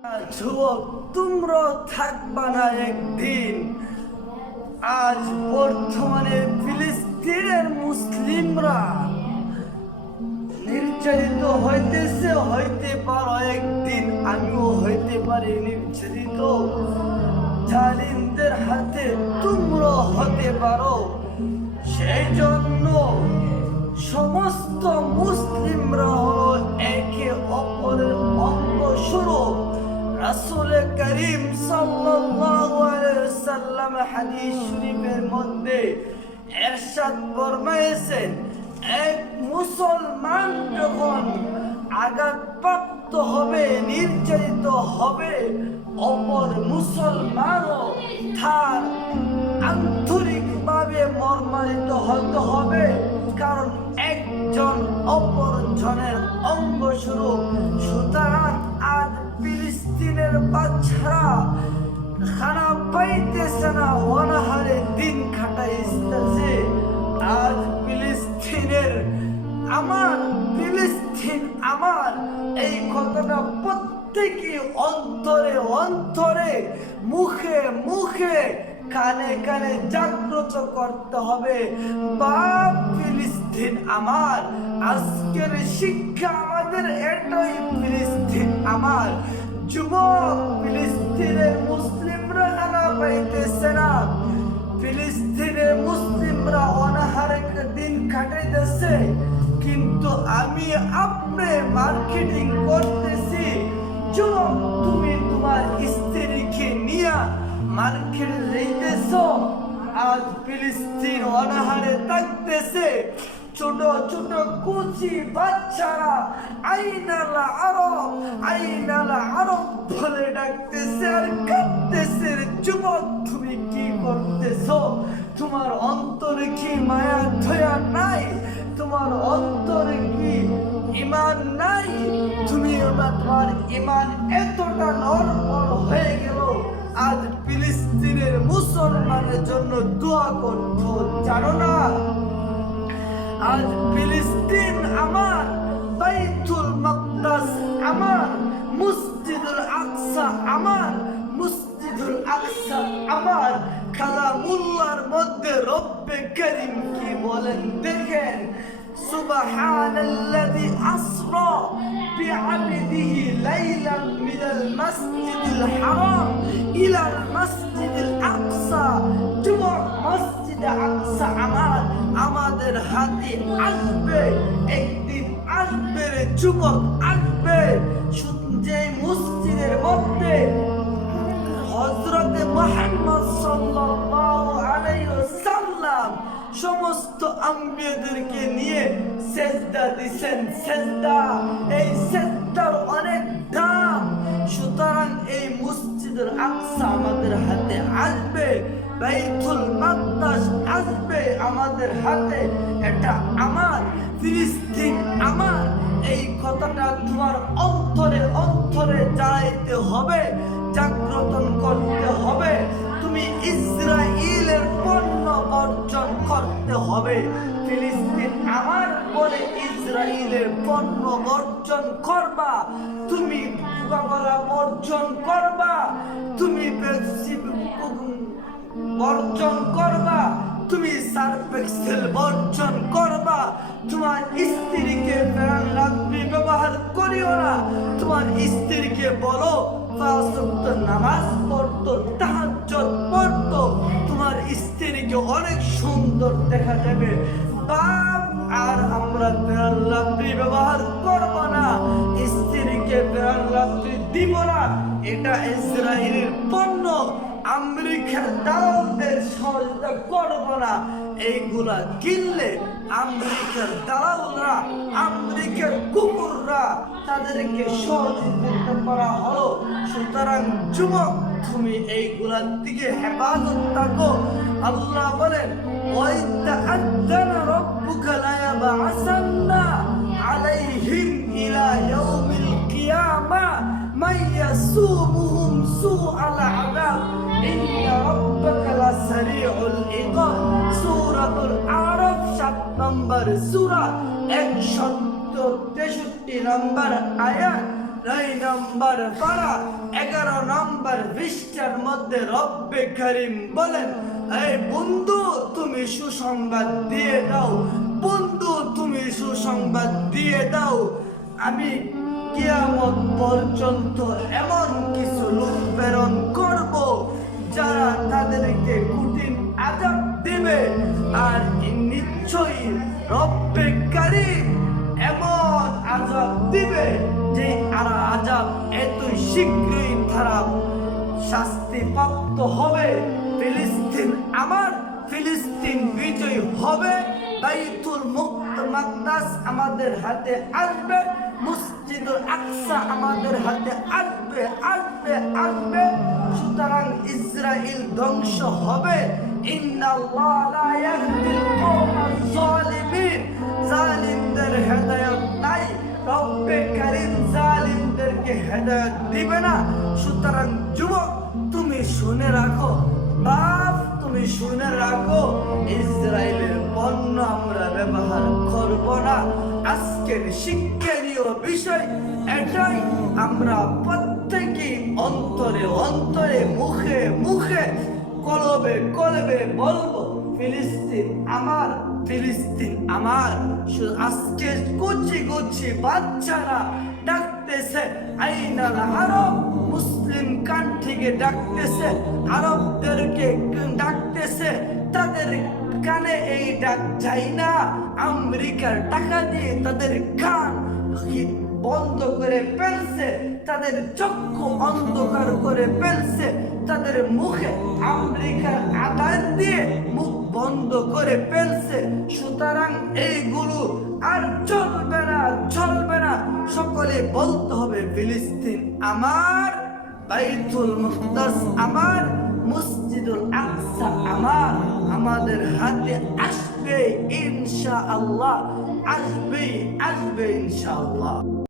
যুবক, তোমরা থাকবা না একদিন। আজ বর্তমানে ফিলিস্তিনের মুসলিমরা নির্যাতিত হইতেছে, হইতে পারো একদিন আমিও হইতে পারি নির্যাতিত। জালিমদের হাতে তোমরা হতে পারো। সেই জন্য সমস্ত মুসলিমরা হলো একে অপরের অঙ্গস্বরূপ। রাসূল করিম সাল্লাল্লাহু আলাইহি ওয়াসাল্লাম হাদিস শরীফের মধ্যে ইরশাদ ফরমায়েছেন, এক মুসলমান যখন আঘাতপ্রাপ্ত হবে, নির্যাতিত হবে, অপর মুসলমানও তার আন্তরিকভাবে মর্মান্বিত হতে হবে, কারণ একজন অপরজনের অঙ্গস্বরূপ। সুতরাং আজ ফিলিস্তিনের বাচ্চারা খানা পাইতেছে না, অনাহারে দিন কাটাইতেছে। আজ ফিলিস্তিনের আমার, ফিলিস্তিন আমার, এই কথাটা প্রত্যেকে অন্তরে অন্তরে, মুখে মুখে, কানে কানে জাগ্রত করতে হবে। বাপ ফিলিস্তিন আমার, আজকের শিক্ষা আমাদের এটাই, ফিলিস্তিন আমার। যুবক, ফিলিস্তিনের মুসলিমরা খানা পাইতেছে না, ফিলিস্তিনের মুসলিমরা অনাহারে দিন কাটাইতেছে, কিন্তু আমি আপনি মার্কেটিং করতেছি। যুবক, তুমি তোমার স্ত্রীকে নিয়ে মার্কেটে যাইতেছ। আজ ফিলিস্তিন অনাহারে থাকতেছে, ছোট ছোট কুচি বাচ্চারা আইনাল আরব, আইনাল আরব বলে ডাকতেছে আর কাঁদতেছে। যুবক, তুমি কি করতেছ? তোমার অন্তরে কি মায়া দয়া নাই? তোমার অন্তরে কি ঈমান নাই? তোমার ঈমান এতটা নড়বড় হয়ে গেল, আজ ফিলিস্তিনের মুসলমানের জন্য দোয়া করতে জানো না? আজ ফিলিস্তিন আমার, বাইতুল মাকদাস আমার, মসজিদুল আকসা আমার, মসজিদুল আকসা আমার। কালামুল্লাহর মধ্যে রব্বে করিম কি বলেন দেখেন, সুবহানাল্লাযী আসরা বিআবদিহি লাইলান মিনাল মাসজিদিল হারাম ইলাল মাসজিদিল আকসা। যুবক, মসজিদে আকসা আমার, আমাদের হাতে আসবে, একদিন আসবে রে যুবক, আসবে। যে মসজিদের মধ্যে হযরতে মুহাম্মদ সাল্লাল্লাহু আলাইহি ওয়াসাল্লাম সমস্ত আম্বিয়াদেরকে নিয়ে সেজদা দিছেন, সেজদা, এই সেজদার অনেক দাম। সুতরাং এই মসজিদুল আকসা আমাদের হাতে আসবে, বাইতুল মাকদাস আসবে আমাদের হাতে। এটা আমার, ফিলিস্তিন আমার। এই কথাটা তোমার অন্তরে অন্তরে জানাইতে হবে, জাগ্রত করতে হবে। তুমি ইসরায়েলের পণ্য বর্জন করতে হবে। ফিলিস্তিন আমার বলে ইসরায়েলের পণ্য বর্জন করবা, তুমি কোকাকোলা বর্জন করবা, তুমি পেপসি বর্জন করবা, তুমি সার্ফ এক্সেল বর্জন করবা। তোমার স্ত্রীকে ফেরান রাত্রি ব্যবহার করিও না। তোমার স্ত্রীকে বলো পাঁচ ওয়াক্ত নামাজ পড়তো, তাহাজ্জুদ পড়তো, তোমার স্ত্রীকে অনেক সুন্দর দেখা যাবে। বাপ, আর আমরা ফেরান রাত্রি ব্যবহার করব না, স্ত্রীকে ফেরান রাত্রি দিব না। এটা ইসরায়েলের পণ্য, আমেরিকার দালালদের সহযোগিতা করব না। এইগুলা কিনলে আমেরিকার দালালরা, আমেরিকার কুকুররা, তাদেরকে সহযোগিতা করা হলো। সুতরাং যুবক, তুমি এইগুলার দিকে হেফাজত থাকো। আল্লাহ বলেন, ওয়াইদা আযানা রাব্বুকা লা ইয়াবআসান্না আলাইহিম ইলা ইয়াউমিল কিয়ামাহ মান ইয়াসুমুহুম সুআল আযাব ইন্না রাব্বাকা লাসারিউল ইকাব। সূরাতুল আরাফ 7 নম্বর সূরা 163 নম্বর আয়াত। 9 নম্বর পারা 11 নম্বর পৃষ্ঠার মধ্যে রব্বে কারীম বলেন, এই বন্ধু তুমি সুসংবাদ দিয়ে দাও, বন্ধু তুমি সুসংবাদ দিয়ে দাও, আমি কিয়ামত পর্যন্ত এমন কিছু লোক প্রেরণ করব যারা তাদেরকে কঠিন আযাব দিবে, আর নিশ্চয়ই রব্বে কারীম এমন আযাব দিবে যে আযাব এতই শীঘ্রই তারা শাস্তিপ্রাপ্ত হবে। ফিলিস্তিন আমার, ফিলিস্তিন বিজয় হবে, বাইতুল মুকদ্দাস আমাদের হাতে আসবে, মসজিদুল আকসা আমাদের হাতে আসবে আসবে আসবে। সুতরাং ইসরায়েল ধ্বংস হবে। ইন্নাল্লাহ লা ইয়াহদিল কওমাজ যালিমিন, জালিমদের হেদায়েত নাই, রব্বে কারীম জালিমদেরকে হেদায়েত দিবে না। সুতরাং যুবক তুমি শুনে রাখো, বাপ তুমি শুনে রাখো, ইসরায়েলের পণ্য আমরা ব্যবহার করব না। আজকের শিক্ষণীয় বিষয় এটাই, আমরা প্রত্যেকেই অন্তরে অন্তরে মুখে মুখে কলবে কলবে বলবো ফিলিস্তিন আমার, ফিলিস্তিন আমার। আজকে কুচি কুচি বাচ্চারা ডাকতেছে আইনাল আরব, মুসলিম কান্ট্রিকে ডাকতেছে, আরবদেরকে ডাকতেছে, তাদের কানে এই ডাক যায় না। আমেরিকার টাকা দিয়ে তাদের কান বন্ধ করে ফেলছে, তাদের চক্ষু অন্ধকার করে ফেলছে, তাদের মুখে আমেরিকার আদায় দিয়ে মুখ বন্ধ করে ফেলছে। সুতরাং এইগুলো আর চলবে না, চলবে না। সকলে বলতে হবে ফিলিস্তিন আমার, বাইতুল মুকদ্দাস আমার, মসজিদুল আকসা আমার। আমাদের হাতে আসবে ইনশাআল্লাহ, আসবে আসবে ইনশাআল্লাহ।